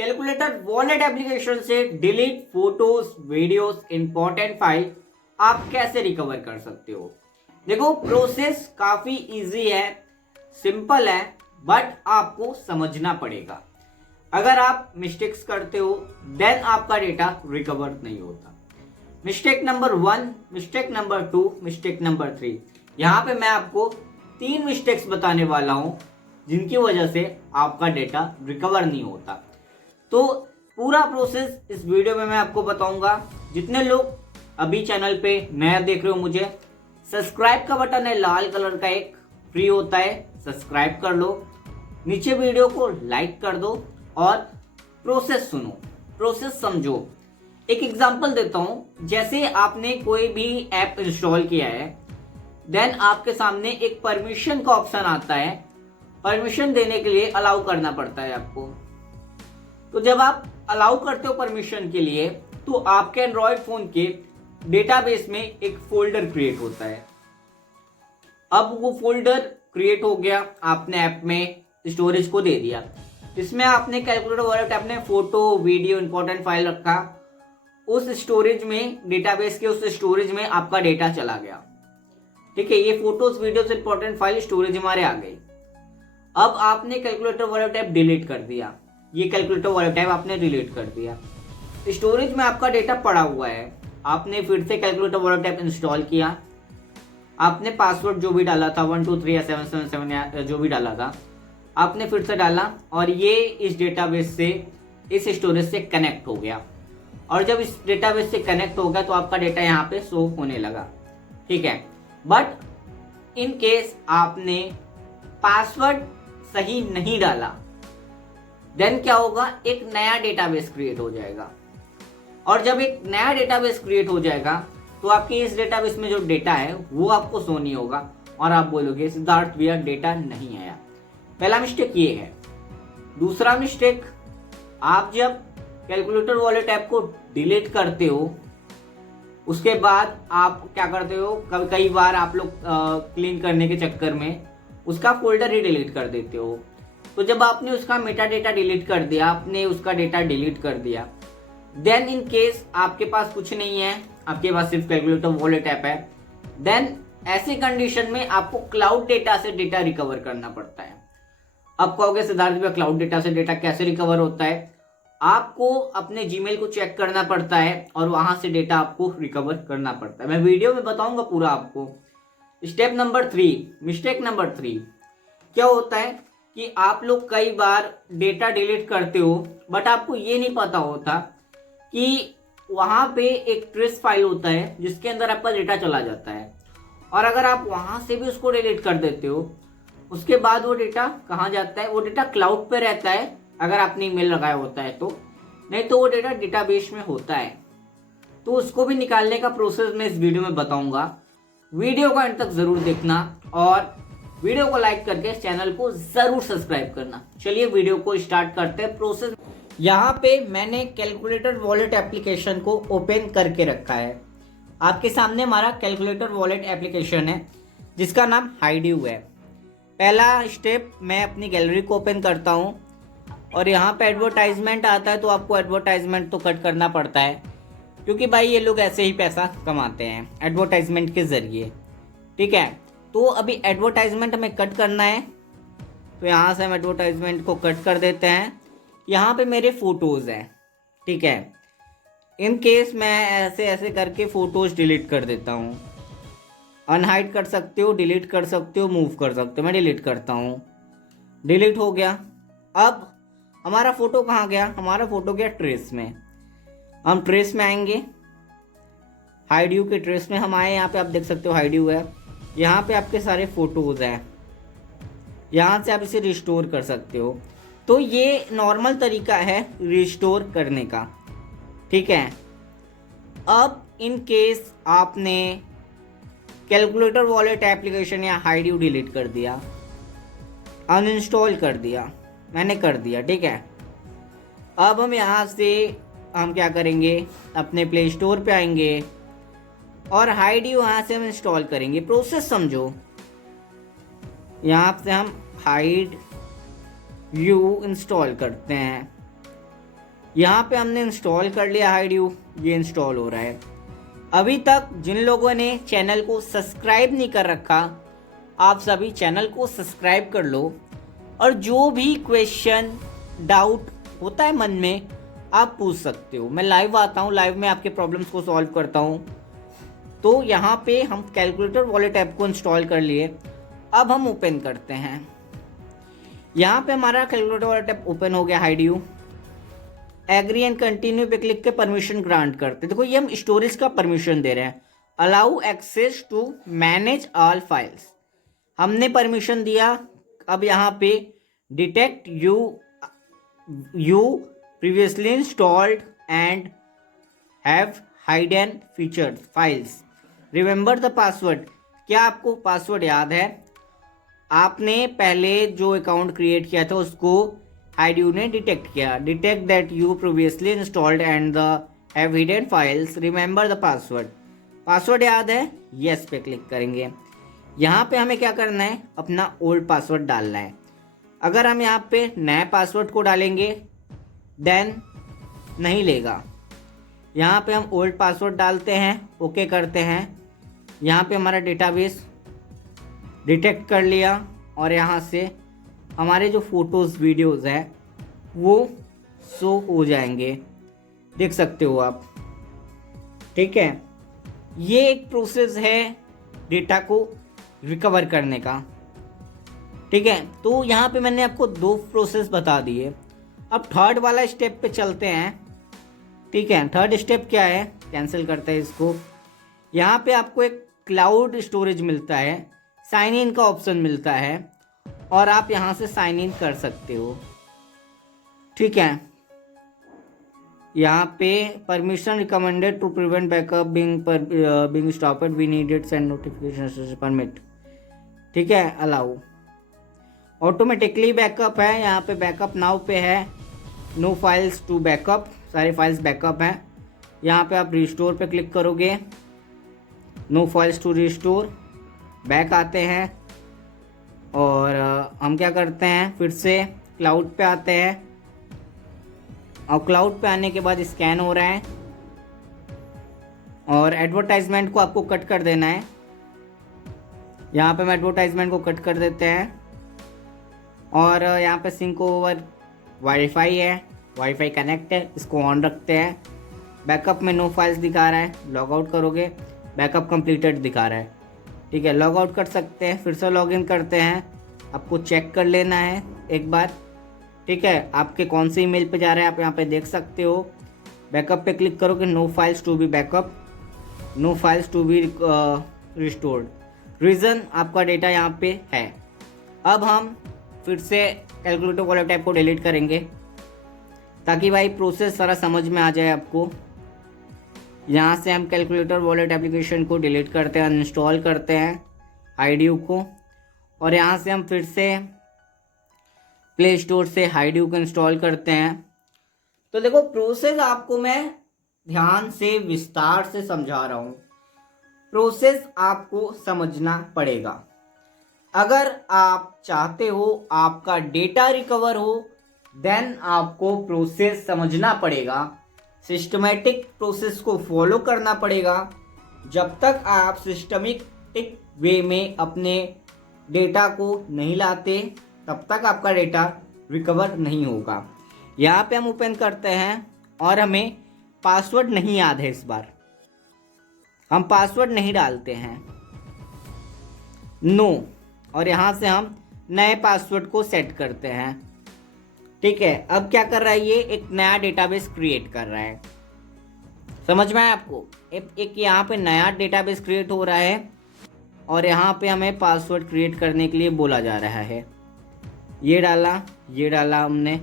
Calculator wallet application से delete photos videos important file आप कैसे रिकवर कर सकते हो। देखो प्रोसेस काफी इजी है, सिंपल है, बट आपको समझना पड़ेगा। अगर आप मिस्टेक्स करते हो देन आपका डेटा रिकवर नहीं होता। Mistake number 1, mistake number 2, mistake number 3। यहाँ पे मैं आपको 3 मिस्टेक्स बताने वाला हूँ जिनकी वजह से आपका डेटा रिकवर नहीं होता। तो पूरा प्रोसेस इस वीडियो में मैं आपको बताऊंगा। जितने लोग अभी चैनल पे नया देख रहे हो, मुझे सब्सक्राइब का बटन है लाल कलर का, एक फ्री होता है, सब्सक्राइब कर लो। नीचे वीडियो को लाइक कर दो और प्रोसेस सुनो, प्रोसेस समझो। एक एग्जांपल देता हूं, जैसे आपने कोई भी ऐप इंस्टॉल किया है, देन आपके सामने एक परमिशन का ऑप्शन आता है। परमिशन देने के लिए अलाउ करना पड़ता है आपको। तो जब आप अलाउ करते हो परमिशन के लिए, तो आपके एंड्रॉयड फोन के डेटाबेस में एक फोल्डर क्रिएट होता है। अब वो फोल्डर क्रिएट हो गया, आपने ऐप में स्टोरेज को दे दिया। इसमें आपने कैलकुलेटर वॉलेट ऐप ने फोटो वीडियो इंपॉर्टेंट फाइल रखा, उस स्टोरेज में, डेटाबेस के उस स्टोरेज में आपका डेटा चला गया। ठीक है, ये photos videos important file storage हमारे आ गई। अब आपने कैलकुलेटर वॉलेट ऐप डिलीट कर दिया, ये कैलकुलेटर वॉलेट ऐप आपने डिलीट कर दिया। स्टोरेज में आपका डेटा पड़ा हुआ है। आपने फिर से कैलकुलेटर वॉलेट ऐप इंस्टॉल किया, आपने पासवर्ड जो भी डाला था 1 2 3 या 777 या जो भी डाला था आपने फिर से डाला, और ये इस डेटाबेस से, इस स्टोरेज से कनेक्ट हो गया। और जब इस डेटाबेस से कनेक्ट हो गया तो आपका डेटा यहाँ पे शो होने लगा। ठीक है, बट इन केस आपने पासवर्ड सही नहीं डाला, देन क्या होगा, एक नया डेटाबेस क्रिएट हो जाएगा। और जब एक नया डेटाबेस क्रिएट हो जाएगा तो आपके इस डेटाबेस में जो डेटा है वो आपको शो नहीं होगा और आप बोलोगे सिद्धार्थ भैया डेटा नहीं आया। पहला मिस्टेक ये है। दूसरा मिस्टेक, आप जब कैलकुलेटर वॉलेट ऐप को डिलीट करते हो, उसके बाद आप क्या करते हो, कई बार आप लोग क्लीन करने के चक्कर में उसका फोल्डर ही डिलीट कर देते हो। तो जब आपने उसका मेटा डेटा डिलीट कर दिया, आपने उसका डेटा डिलीट कर दिया, देन इन केस आपके पास कुछ नहीं है, आपके पास सिर्फ कैलकुलेटर वॉलेट ऐप है, देन ऐसी कंडीशन में आपको क्लाउड डेटा से डेटा रिकवर करना पड़ता है। अब कहोगे सिद्धार्थ भैया क्लाउड डेटा से डेटा कैसे रिकवर होता है? आपको अपने जीमेल को चेक करना पड़ता है और वहां से डेटा आपको रिकवर करना पड़ता है। मैं वीडियो में बताऊंगा पूरा आपको। स्टेप नंबर 3, मिस्टेक नंबर 3 क्या होता है कि आप लोग कई बार डेटा डिलीट करते हो, बट आपको ये नहीं पता होता कि वहां पे एक ट्रेस फाइल होता है जिसके अंदर आपका डेटा चला जाता है। और अगर आप वहां से भी उसको डिलीट कर देते हो, उसके बाद वो डेटा कहाँ जाता है? वो डेटा क्लाउड पे रहता है, अगर आपने ईमेल लगाया होता है तो, नहीं तो वो डेटा डेटाबेस में होता है। तो उसको भी निकालने का प्रोसेस मैं इस वीडियो में बताऊंगा। वीडियो को अंत तक जरूर देखना और वीडियो को लाइक करके चैनल को जरूर सब्सक्राइब करना। चलिए वीडियो को स्टार्ट करते हैं। प्रोसेस, यहाँ पे मैंने कैलकुलेटर वॉलेट एप्लीकेशन को ओपन करके रखा है। आपके सामने हमारा कैलकुलेटर वॉलेट एप्लीकेशन है जिसका नाम हाइड्यू है। पहला स्टेप, मैं अपनी गैलरी को ओपन करता हूँ और यहाँ पे एडवर्टाइजमेंट आता है, तो आपको एडवर्टाइजमेंट तो कट करना पड़ता है क्योंकि भाई ये लोग ऐसे ही पैसा कमाते हैं एडवर्टाइजमेंट के ज़रिए। ठीक है, तो अभी एडवर्टाइजमेंट हमें कट करना है, तो यहाँ से हम एडवर्टाइजमेंट को कट कर देते हैं। यहाँ पे मेरे फोटोज़ हैं। ठीक है, इन केस मैं ऐसे ऐसे करके फ़ोटोज़ डिलीट कर देता हूँ। अनहाइड कर सकते हो, डिलीट कर सकते हो, मूव कर सकते हो। मैं डिलीट करता हूँ, डिलीट हो गया। अब हमारा फ़ोटो कहाँ गया? हमारा फ़ोटो गया ट्रेस में। हम ट्रेस में आएंगे, हाइड्यू के ट्रेस में हम आए। यहाँ पे आप देख सकते हो हाइड्यू है, यहाँ पे आपके सारे फ़ोटोज़ हैं। यहाँ से आप इसे रिस्टोर कर सकते हो। तो ये नॉर्मल तरीका है रिस्टोर करने का। ठीक है, अब इन केस आपने कैलकुलेटर वॉलेट एप्लीकेशन या हाइड्यू डिलीट कर दिया, अनइंस्टॉल कर दिया, मैंने कर दिया। ठीक है, अब हम यहाँ से हम क्या करेंगे, अपने प्ले स्टोर पे आएंगे और हाइड्यू यहाँ से हम इंस्टॉल करेंगे। प्रोसेस समझो, यहाँ से हम हाइड्यू इंस्टॉल करते हैं। यहाँ पे हमने इंस्टॉल कर लिया हाइड्यू, ये इंस्टॉल हो रहा है। अभी तक जिन लोगों ने चैनल को सब्सक्राइब नहीं कर रखा, आप सभी चैनल को सब्सक्राइब कर लो, और जो भी क्वेश्चन डाउट होता है मन में आप पूछ सकते हो। मैं लाइव आता हूँ, लाइव में आपके प्रॉब्लम्स को सॉल्व करता हूँ। तो यहाँ पे हम कैलकुलेटर वॉलेट ऐप को इंस्टॉल कर लिए। अब हम ओपन करते हैं। यहाँ पे हमारा कैलकुलेटर वॉलेट ऐप ओपन हो गया। हाइड्यू एग्री एंड कंटिन्यू पे क्लिक के परमिशन ग्रांट करते। देखो ये हम स्टोरेज का परमिशन दे रहे हैं। Allow access to manage all files, हमने परमिशन दिया। अब यहाँ पे detect you previously installed and have hidden features files, remember the password. क्या आपको पासवर्ड याद है? आपने पहले जो अकाउंट क्रिएट किया था उसको हाइड्यू ने डिटेक्ट किया। Detect that you previously installed and the have hidden files, remember the password. Password याद है? यस पे क्लिक करेंगे। यहाँ पे हमें क्या करना है? अपना ओल्ड पासवर्ड डालना है। अगर हम यहाँ पे नए पासवर्ड को डालेंगे देन नहीं लेगा। यहाँ पे हम ओल्ड पासवर्ड डालते हैं, ओके करते हैं। यहाँ पे हमारा डेटाबेस डिटेक्ट कर लिया और यहाँ से हमारे जो फोटोज़ वीडियोज़ हैं वो शो हो जाएंगे, देख सकते हो आप। ठीक है, ये एक प्रोसेस है डेटा को रिकवर करने का। ठीक है, तो यहाँ पे मैंने आपको 2 प्रोसेस बता दिए। अब थर्ड वाला स्टेप पे चलते हैं। ठीक है, थर्ड स्टेप क्या है? कैंसिल करते हैं इसको। यहाँ पे आपको एक क्लाउड स्टोरेज मिलता है, साइन इन का ऑप्शन मिलता है और आप यहाँ से साइन इन कर सकते हो। ठीक है, यहाँ पे permission recommended to prevent backup being stopped, we needed send notification permit. ठीक है, अलाउ ऑटोमेटिकली बैकअप है। यहाँ पे बैकअप नाउ पे है, नो फाइल्स टू बैकअप, सारे फाइल्स बैकअप हैं। यहाँ पे आप रिस्टोर पे क्लिक करोगे, no files to restore, back आते हैं और हम क्या करते हैं, फिर से क्लाउड पे आते हैं और क्लाउड पे आने के बाद स्कैन हो रहा है और एडवर्टाइजमेंट को आपको कट कर देना है। यहाँ पे हम एडवर्टाइजमेंट को कट कर देते हैं और यहाँ पे सिंक ओवर वाईफाई है, वाईफाई कनेक्ट है, इसको ऑन रखते हैं। बैकअप में नो फाइल्स दिखा रहा है, लॉग आउट करोगे बैकअप कंप्लीटेड दिखा रहा है। ठीक है, लॉग आउट कर सकते हैं, फिर से लॉग इन करते हैं। आपको चेक कर लेना है एक बार। ठीक है, आपके कौन से ईमेल पे जा रहे हैं आप यहाँ पे देख सकते हो। बैकअप पे क्लिक करोगे, no files to be backup, no files to be restored, reason आपका डेटा यहाँ पे है। अब हम फिर से कैलकुलेटर वॉलेट ऐप को डिलीट करेंगे ताकि भाई प्रोसेस सारा समझ में आ जाए आपको। यहाँ से हम कैलकुलेटर वॉलेट एप्लीकेशन को डिलीट करते हैं, अनइंस्टॉल करते हैं हाइड्यू को, और यहाँ से हम फिर से प्ले स्टोर से हाइड्यू को इंस्टॉल करते हैं। तो देखो प्रोसेस आपको मैं ध्यान से विस्तार से समझा रहा हूँ, प्रोसेस आपको समझना पड़ेगा। अगर आप चाहते हो आपका डेटा रिकवर हो देन आपको प्रोसेस समझना पड़ेगा, सिस्टमेटिक प्रोसेस को फॉलो करना पड़ेगा। जब तक आप सिस्टमेटिक वे में अपने डेटा को नहीं लाते तब तक आपका डेटा रिकवर नहीं होगा। यहाँ पे हम ओपन करते हैं और हमें पासवर्ड नहीं याद है, इस बार हम पासवर्ड नहीं डालते हैं, नो, और यहाँ से हम नए पासवर्ड को सेट करते हैं। ठीक है, अब क्या कर रहा है ये? एक नया डेटाबेस क्रिएट कर रहा है। समझ में आया आपको? एक यहाँ पे नया डेटाबेस क्रिएट हो रहा है और यहाँ पे हमें पासवर्ड क्रिएट करने के लिए बोला जा रहा है। ये डाला हमने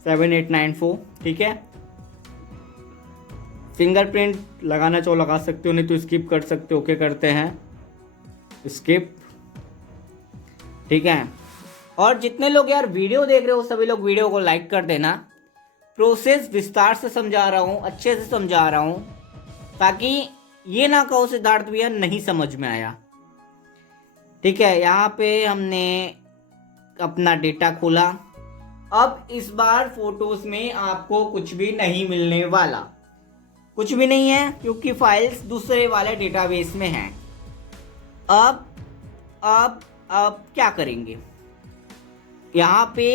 7894। ठीक है, फिंगरप्रिंट लगाना चाहो लगा सकते हो, नहीं तो स्किप कर सकते हो। ओके करते हैं, स्किप। ठीक है, और जितने लोग यार वीडियो देख रहे हो सभी लोग वीडियो को लाइक कर देना। प्रोसेस विस्तार से समझा रहा हूँ, अच्छे से समझा रहा हूँ, ताकि ये ना कहो सिद्धार्थ भैया नहीं समझ में आया। ठीक है, यहाँ पे हमने अपना डेटा खोला, अब इस बार फोटोज में आपको कुछ भी नहीं मिलने वाला, कुछ भी नहीं है, क्योंकि फाइल्स दूसरे वाले डेटाबेस में हैं। अब अब क्या करेंगे? यहाँ पे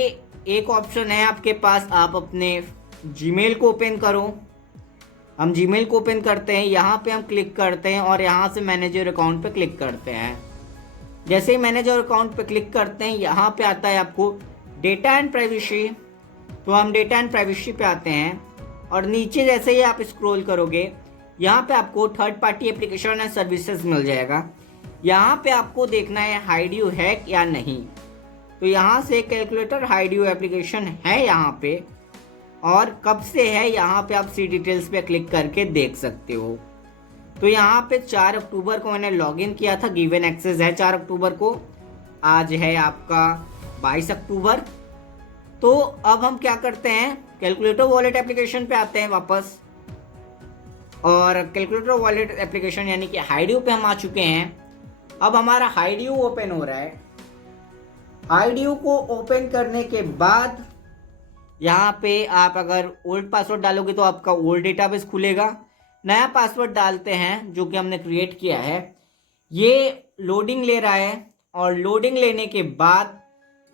एक ऑप्शन है आपके पास, आप अपने जीमेल को ओपन करो। हम जीमेल को ओपन करते हैं, यहाँ पे हम क्लिक करते हैं और यहाँ से मैनेजर अकाउंट पे क्लिक करते हैं। जैसे ही मैनेजर अकाउंट पे क्लिक करते हैं, यहाँ पे आता है आपको डेटा एंड प्राइवेसी। तो हम डेटा एंड प्राइवेसी पे आते हैं और नीचे जैसे ही आप स्क्रॉल करोगे, यहाँ पे आपको third party application and services मिल जाएगा। यहाँ पे आपको देखना है हाइडियो है या नहीं। तो यहाँ से कैलकुलेटर हाइडियो एप्लीकेशन है यहाँ पे, और कब से है यहाँ पे आप सी डिटेल्स पे क्लिक करके देख सकते हो। तो यहाँ पे 4 अक्टूबर को मैंने लॉगिन किया था, गिवन एक्सेस है 4 अक्टूबर को। आज है आपका 22 अक्टूबर। तो अब हम क्या करते हैं, कैलकुलेटर वॉलेट एप्लीकेशन पे आते हैं वापस, और कैलकुलेटर वॉलेट एप्लीकेशन यानी कि हाइडियो पे हम आ चुके हैं। अब हमारा हाइडियो ओपन हो रहा है। हाइडियो को ओपन करने के बाद यहाँ पे आप अगर ओल्ड पासवर्ड डालोगे तो आपका ओल्ड डेटाबेस खुलेगा। नया पासवर्ड डालते हैं जो कि हमने क्रिएट किया है। ये लोडिंग ले रहा है, और लोडिंग लेने के बाद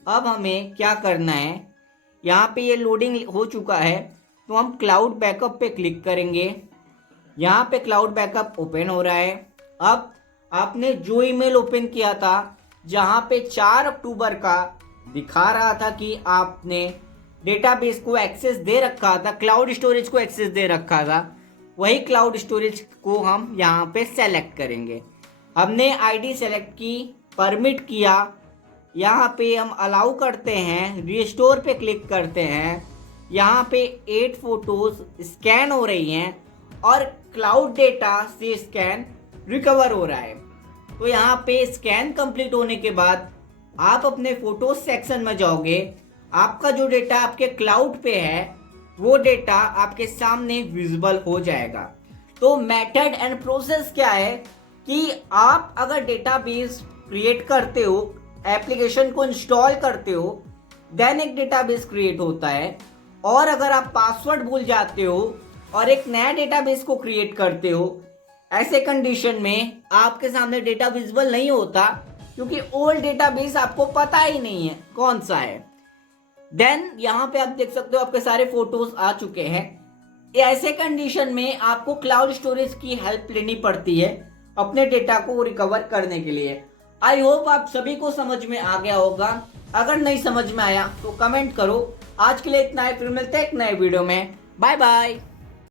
अब हमें क्या करना है, यहाँ पे ये लोडिंग हो चुका है तो हम क्लाउड बैकअप पे क्लिक करेंगे। यहाँ पे क्लाउड बैकअप ओपन हो रहा है। अब आपने जो ईमेल ओपन किया था, जहाँ पे 4 अक्टूबर का दिखा रहा था कि आपने डेटाबेस को एक्सेस दे रखा था, क्लाउड स्टोरेज को एक्सेस दे रखा था, वही क्लाउड स्टोरेज को हम यहाँ पे सेलेक्ट करेंगे। हमने आईडी सेलेक्ट की, परमिट किया, यहाँ पे हम अलाउ करते हैं, रिस्टोर पे क्लिक करते हैं। यहाँ पे 8 फोटोज स्कैन हो रही हैं और क्लाउड डेटा से स्कैन रिकवर हो रहा है। तो यहाँ पे स्कैन कंप्लीट होने के बाद आप अपने फोटोज सेक्शन में जाओगे। आपका जो डेटा आपके क्लाउड पे है वो डेटा आपके सामने विजिबल हो जाएगा। तो मेथड एंड प्रोसेस क्या है कि आप अगर डेटाबेस क्रिएट करते हो, एप्लीकेशन को इंस्टॉल करते हो, देन एक डेटाबेस क्रिएट होता है। और अगर आप पासवर्ड भूल जाते हो और एक नया डेटाबेस को क्रिएट करते हो, ऐसे कंडीशन में आपके सामने डेटा विजिबल नहीं होता, क्योंकि ओल्ड डेटाबेस आपको पता ही नहीं है कौन सा है। देन यहाँ पे आप देख सकते हो आपके सारे फोटोज आ चुके हैं। ऐसे कंडीशन में आपको क्लाउड स्टोरेज की हेल्प लेनी पड़ती है अपने डेटा को रिकवर करने के लिए। आई होप आप सभी को समझ में आ गया होगा। अगर नहीं समझ में आया तो कमेंट करो। आज के लिए इतना ही, फिर मिलते हैं एक नए वीडियो में। Bye bye.